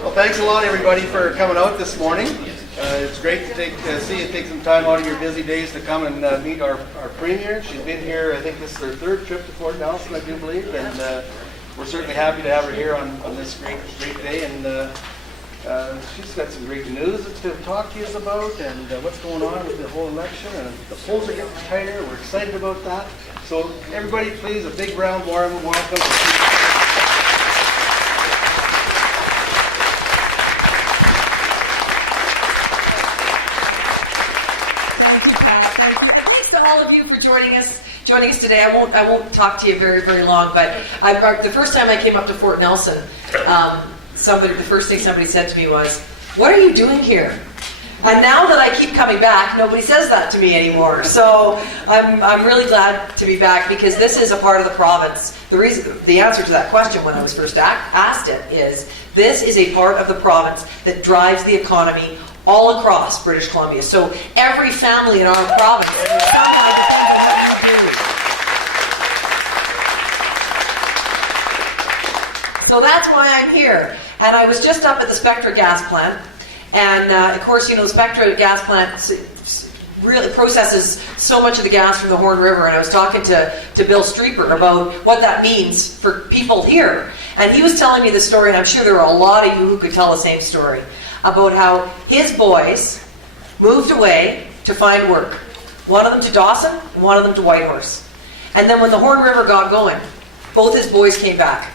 Well, thanks a lot, everybody, for coming out this morning. It's great to see you take some time out of your busy days to come and meet our Premier. She's been here, I think this is her third trip to Fort Nelson, I do believe, and we're certainly happy to have her here on this great day. And she's got some great news to talk to you about, and what's going on with the whole election. And the polls are getting tighter. We're excited about that. So everybody, please, a big round warm welcome. Joining us today. I won't talk to you very long, but the first time I came up to Fort Nelson, the first thing somebody said to me was, "What are you doing here?" And now that I keep coming back, nobody says that to me anymore. So I'm really glad to be back, because this is a part of the province. The answer to that question when I was first asked it is, this is a part of the province that drives the economy all across British Columbia. So every family in our province. So that's why I'm here. And I was just up at the Spectra gas plant. And of course, you know, the Spectra gas plant really processes so much of the gas from the Horn River. And I was talking to Bill Streeper about what that means for people here. And he was telling me the story, and I'm sure there are a lot of you who could tell the same story, about how his boys moved away to find work. One of them to Dawson, one of them to Whitehorse. And then when the Horn River got going, both his boys came back.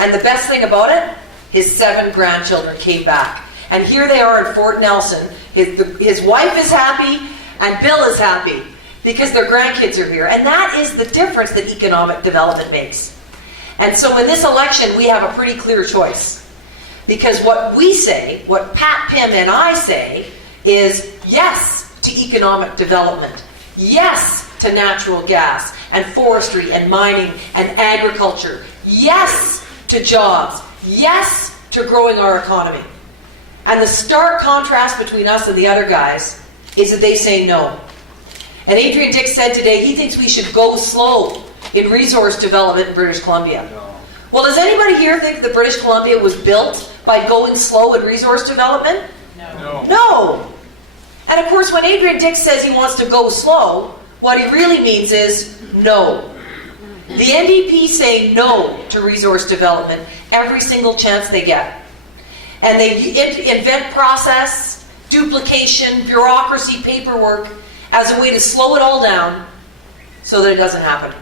And the best thing about it, his 7 grandchildren came back. And here they are in Fort Nelson. His wife is happy, and Bill is happy, because their grandkids are here. And that is the difference that economic development makes. And so in this election, we have a pretty clear choice. Because what we say, what Pat Pym and I say, is yes to economic development. Yes to natural gas and forestry and mining and agriculture. Yes to jobs. Yes to growing our economy. And the stark contrast between us and the other guys is that they say no. And Adrian Dix said today he thinks we should go slow in resource development in British Columbia. No. Well, does anybody here think that British Columbia was built by going slow in resource development? No. And of course, when Adrian Dix says he wants to go slow, what he really means is no. The NDP say no to resource development every single chance they get. And they invent process, duplication, bureaucracy, paperwork as a way to slow it all down so that it doesn't happen.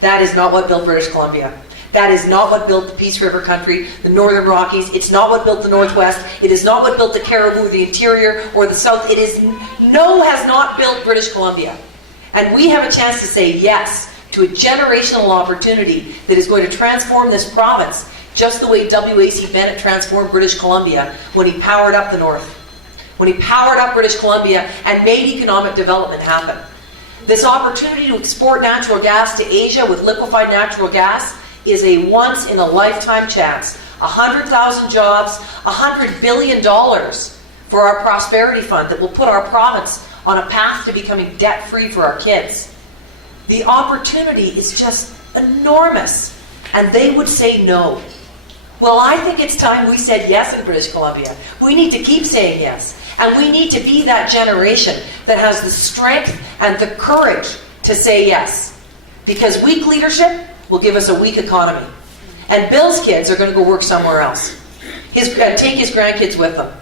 That is not what built British Columbia. That is not what built the Peace River country, the Northern Rockies. It's not what built the Northwest. It is not what built the Cariboo, the interior, or the South. Has not built British Columbia. And we have a chance to say yes to a generational opportunity that is going to transform this province, just the way W.A.C. Bennett transformed British Columbia when he powered up the North. When he powered up British Columbia and made economic development happen. This opportunity to export natural gas to Asia with liquefied natural gas is a once-in-a-lifetime chance. 100,000 jobs, $100 billion for our prosperity fund that will put our province on a path to becoming debt-free for our kids. The opportunity is just enormous, and they would say no. Well, I think it's time we said yes in British Columbia. We need to keep saying yes, and we need to be that generation that has the strength and the courage to say yes. Because weak leadership will give us a weak economy. And Bill's kids are going to go work somewhere else. And take his grandkids with them.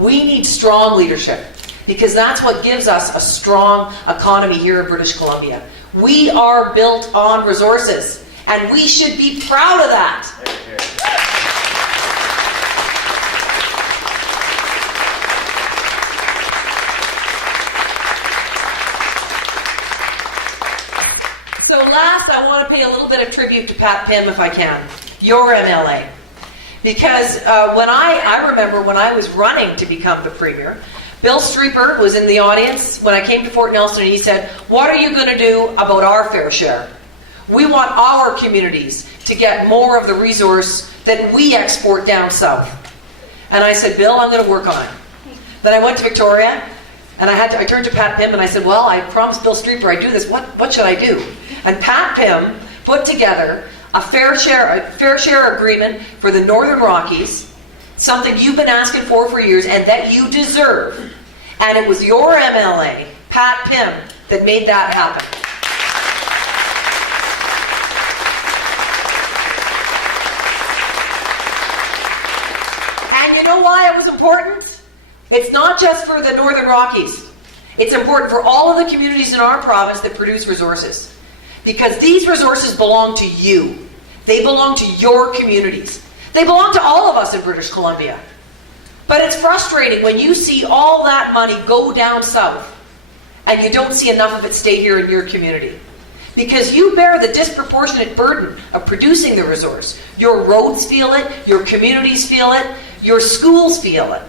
We need strong leadership, because that's what gives us a strong economy here in British Columbia. We are built on resources, and we should be proud of that. So last, I want to pay a little bit of tribute to Pat Pym, if I can, your MLA. Because when I remember when I was running to become the Premier, Bill Streeper was in the audience when I came to Fort Nelson, and he said, "What are you going to do about our fair share? We want our communities to get more of the resource that we export down south." And I said, "Bill, I'm going to work on it." Then I went to Victoria, and I turned to Pat Pym and I said, "Well, I promised Bill Streeper I'd do this. What should I do?" And Pat Pym put together a fair share agreement for the Northern Rockies, something you've been asking for years and that you deserve. And it was your MLA, Pat Pym, that made that happen. And you know why it was important? It's not just for the Northern Rockies. It's important for all of the communities in our province that produce resources. Because these resources belong to you. They belong to your communities. They belong to all of us in British Columbia. But it's frustrating when you see all that money go down south and you don't see enough of it stay here in your community. Because you bear the disproportionate burden of producing the resource. Your roads feel it, your communities feel it, your schools feel it.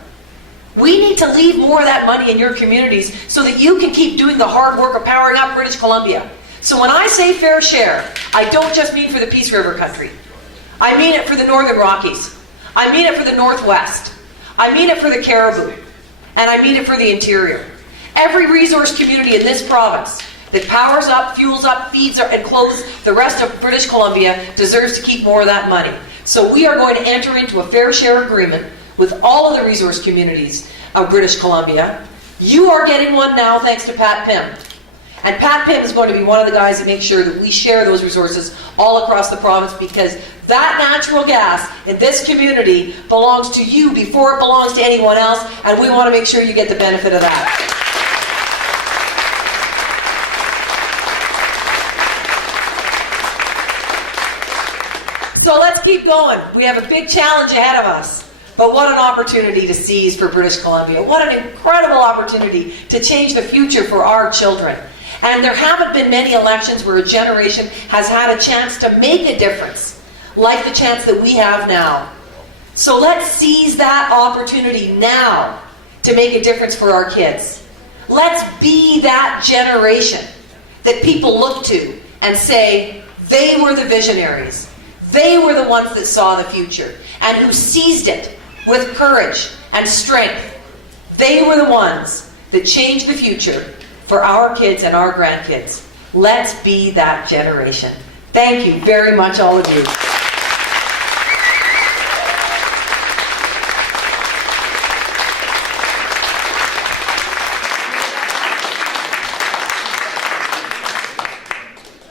We need to leave more of that money in your communities so that you can keep doing the hard work of powering up British Columbia. So when I say fair share, I don't just mean for the Peace River country. I mean it for the Northern Rockies. I mean it for the Northwest. I mean it for the Cariboo. And I mean it for the interior. Every resource community in this province that powers up, fuels up, feeds and clothes the rest of British Columbia deserves to keep more of that money. So we are going to enter into a fair share agreement with all of the resource communities of British Columbia. You are getting one now thanks to Pat Pym. And Pat Pym is going to be one of the guys that makes sure that we share those resources all across the province, because that natural gas in this community belongs to you before it belongs to anyone else, and we want to make sure you get the benefit of that. So let's keep going. We have a big challenge ahead of us. But what an opportunity to seize for British Columbia. What an incredible opportunity to change the future for our children. And there haven't been many elections where a generation has had a chance to make a difference, like the chance that we have now. So let's seize that opportunity now to make a difference for our kids. Let's be that generation that people look to and say, they were the visionaries. They were the ones that saw the future and who seized it with courage and strength. They were the ones that changed the future for our kids and our grandkids. Let's be that generation. Thank you very much, all of you.